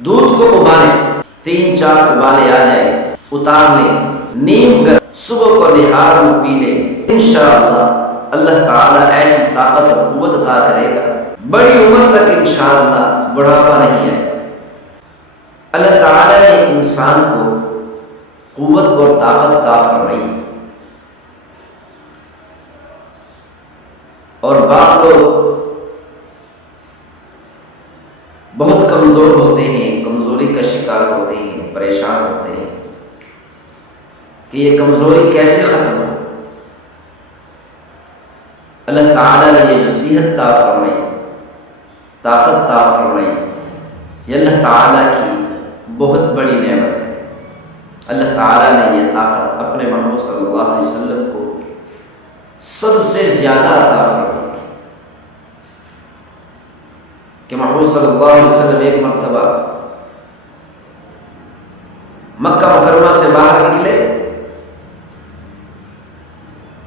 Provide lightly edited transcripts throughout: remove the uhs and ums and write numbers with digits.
دودھ کو ابالیں، 3-4 ابالے آ جائے اتار لیں، نیم گرم صبح کو نہار میں پی لیں، انشاءاللہ اللہ تعالیٰ ایسی طاقت اور قوت عطا کرے گا، بڑی عمر تک انشاءاللہ بڑھاپا نہیں ہے۔ اللہ تعالیٰ نے انسان کو قوت اور طاقت عطا فرمائی ہے، اور بعض لوگ بہت کمزور ہوتے ہیں، کمزوری کا شکار ہوتے ہیں، پریشان ہوتے ہیں کہ یہ کمزوری کیسے ختم ہو۔ اللہ تعالیٰ نے یہ جو صحت عطا فرمائی، طاقت عطا فرمائی، یہ اللہ تعالیٰ کی بہت بڑی نعمت ہے۔ اللہ تعالیٰ نے یہ طاقت اپنے محبوب صلی اللہ علیہ وسلم کو سب سے زیادہ عطا فرمائی تھی کہ محبوب صلی اللہ علیہ وسلم ایک مرتبہ مکہ مکرمہ سے باہر نکلے،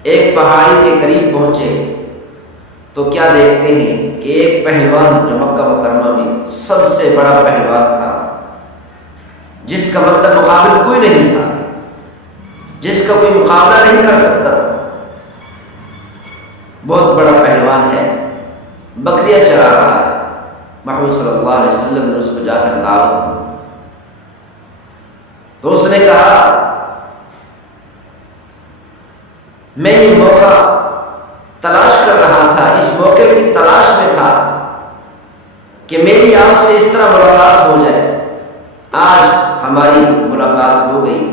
ایک پہاڑی کے قریب پہنچے تو کیا دیکھتے ہیں کہ ایک پہلوان جو مکہ مکرمہ میں سب سے بڑا پہلوان تھا، جس کا مطلب مقابل کوئی نہیں تھا، جس کا کوئی مقابلہ نہیں کر سکتا تھا، بہت بڑا پہلوان ہے، بکریاں چرا رہا ہے۔ محمد صلی اللہ علیہ وسلم نے اس کو جا کر دعوت دی تو اس نے کہا میں یہ موقع تلاش کر رہا تھا، اس موقع کی تلاش میں تھا کہ میری آپ سے اس طرح ملاقات ہو جائے، آج ہماری ملاقات ہو گئی،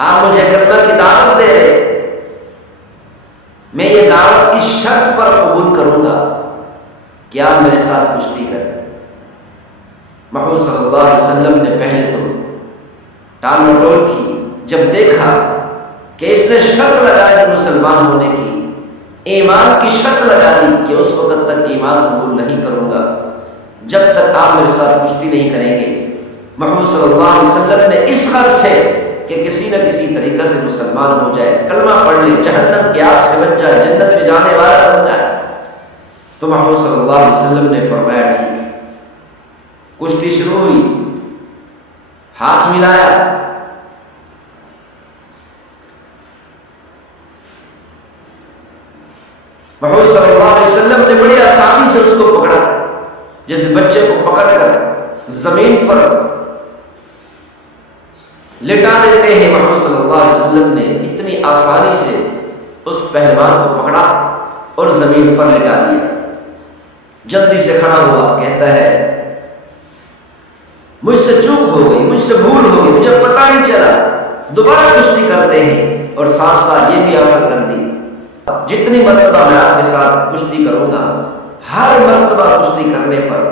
آپ مجھے کلمہ کی دعوت دے رہے، میں یہ دعوت اس شرط پر قبول کروں گا کہ آپ میرے ساتھ کشتی کریں۔ محمد صلی اللہ علیہ وسلم نے پہلے تو ٹال مٹول کی، جب دیکھا کہ اس نے شرط لگا دی مسلمان ہونے کی، ایمان کی شرط لگا دی کہ اس وقت تک ایمان قبول نہیں کروں گا جب تک آپ میرے ساتھ کشتی نہیں کریں گے۔ محمد صلی اللہ علیہ وسلم نے اس غرض سے کہ کسی نہ کسی طریقے سے مسلمان ہو جائے، کلمہ پڑھ لے، جہنم کی آگ سے بچ جائے، جنت میں جانے والا بن جائے، تو محمد صلی اللہ علیہ وسلم نے فرمایا ٹھیک۔ کشتی شروع ہوئی، ہاتھ ملایا، محمد صلی اللہ علیہ وسلم نے بڑی آسانی سے اس کو پکڑا، جیسے بچے کو پکڑ کر زمین پر لٹا دیتے ہیں۔ محمد صلی اللہ علیہ وسلم نے اتنی آسانی سے اس پہلوان کو پکڑا اور زمین پر لٹا دیا۔ جلدی سے کھڑا ہوا، کہتا ہے مجھ سے چوک ہو گئی، مجھ سے بھول ہو گئی، مجھے پتہ نہیں چلا، دوبارہ کشتی کرتے ہیں، اور ساتھ ساتھ یہ بھی آفر کر دی جتنی مرتبہ میں آپ کے ساتھ کشتی کروں گا، ہر مرتبہ کشتی کرنے پر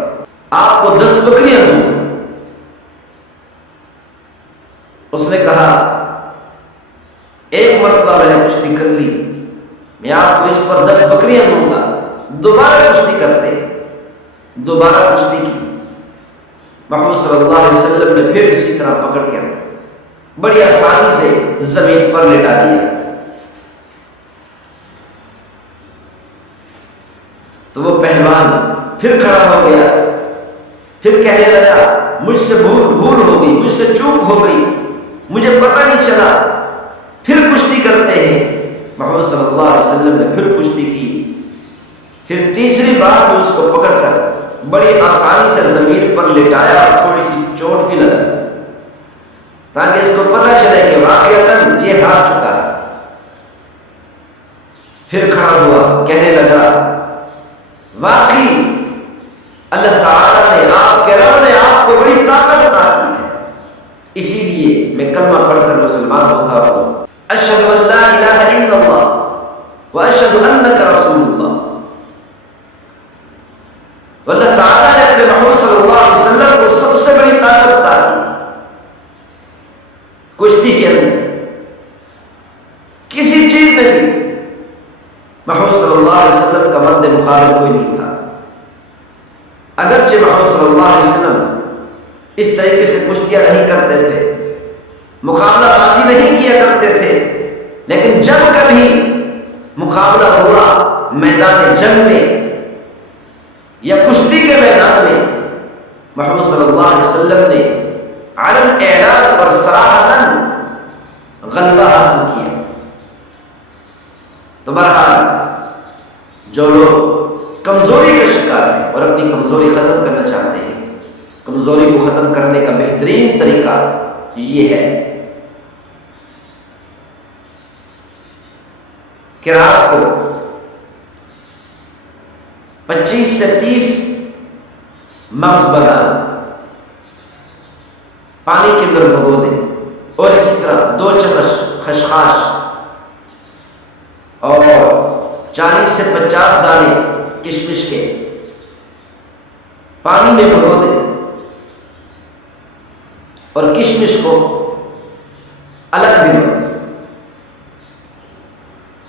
آپ کو 10 بکریاں دوں۔ اس نے کہا ایک مرتبہ میں نے کشتی کر لی، میں آپ کو اس پر 10 بکریاں دوں گا۔ دوبارہ کشتی کرتے، دوبارہ کشتی کی، محمد صلی اللہ علیہ وسلم نے پھر اسی طرح پکڑ کر بڑی آسانی سے زمین پر لٹا دیا۔ تو وہ پہلوان پھر کھڑا ہو گیا، پھر کہنے لگا مجھ سے بھول ہو گئی، مجھ سے چوک ہو گئی، مجھے پتہ نہیں چلا۔ پھر کشتی کرتے ہیں، محمد صلی اللہ علیہ وسلم نے پھر کشتی کی، پھر تیسری بار بھی اس کو پکڑ کر بڑی آسانی سے زمین پر لٹایا اور تھوڑی سی چوٹ بھی لگا تاکہ اس کو پتہ چلے کہ واقعتاً یہ ہار چکا ہے۔ پھر کھڑا ہوا، کہنے لگا واقعی اللہ تعالیٰ نے، آپ کے رب نے آپ کو بڑی طاقت عطا کی ہے، اسی لیے میں کلمہ پڑھ کر مسلمان ہوتا ہوں، اشہد ان لا الہ الا اللہ واشہد انک رسول اللہ۔ تو اللہ تعالیٰ نے اپنے محمد صلی اللہ علیہ وسلم کو سب سے بڑی طاقت عطا کی تھی کشتی کے اندر، کسی چیز میں بھی محمد صلی اللہ علیہ وسلم کا مد مقابل کوئی نہیں تھا۔ اگرچہ محمد صلی اللہ علیہ وسلم اس طریقے سے کشتیاں نہیں کرتے تھے، مقابلہ بازی نہیں کیا کرتے تھے، لیکن جب کبھی مقابلہ ہوا میدان جنگ میں یا کشتی کے میدان میں محمد صلی اللہ علیہ وسلم نے علی الاعلان اور صراحتاً غلبہ حاصل کیا۔ تو بہرحال جو لوگ کمزوری کا شکار ہیں اور اپنی کمزوری ختم کرنا چاہتے ہیں، کمزوری کو ختم کرنے کا بہترین طریقہ یہ ہے کہ رات کو 25 سے 30 مغز بادام پانی کے اندر بھگو دیں، اور اسی طرح 2 چمچ خشخاش اور 40 سے 50 دانے کشمش کے پانی میں بھگو دیں، اور کشمش کو الگ بھگو دیں،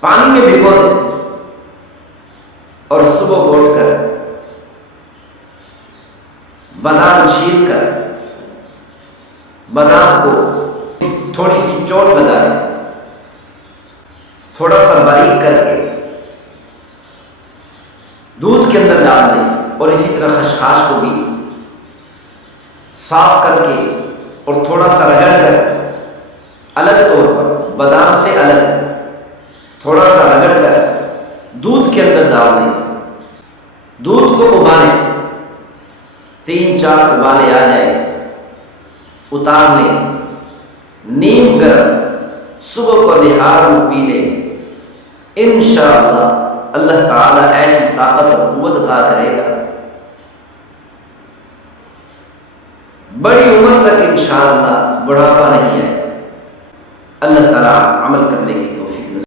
پانی میں بھگو دیں، اور صبح اٹھ کر بادام چھیل کر بادام کو تھوڑی سی چوٹ لگا دیں، تھوڑا سا باریک کر کے دودھ کے اندر ڈال دیں، اور اسی طرح خشخاش کو بھی صاف کر کے اور تھوڑا سا رگڑ کر الگ طور پر بادام سے الگ تھوڑا سا رگڑ کر دودھ کے اندر ڈال دیں، دودھ کو ابالیں، 3-4 ابالے آ جائیں، اتار لیں، نیم گرم صبح کو نہار میں پی لیں، انشاءاللہ اللہ تعالیٰ ایسی طاقت اور قوت عطا کرے گا، بڑی عمر تک انشاءاللہ بڑھاپا نہیں ہے۔ اللہ تعالیٰ عمل کرنے کی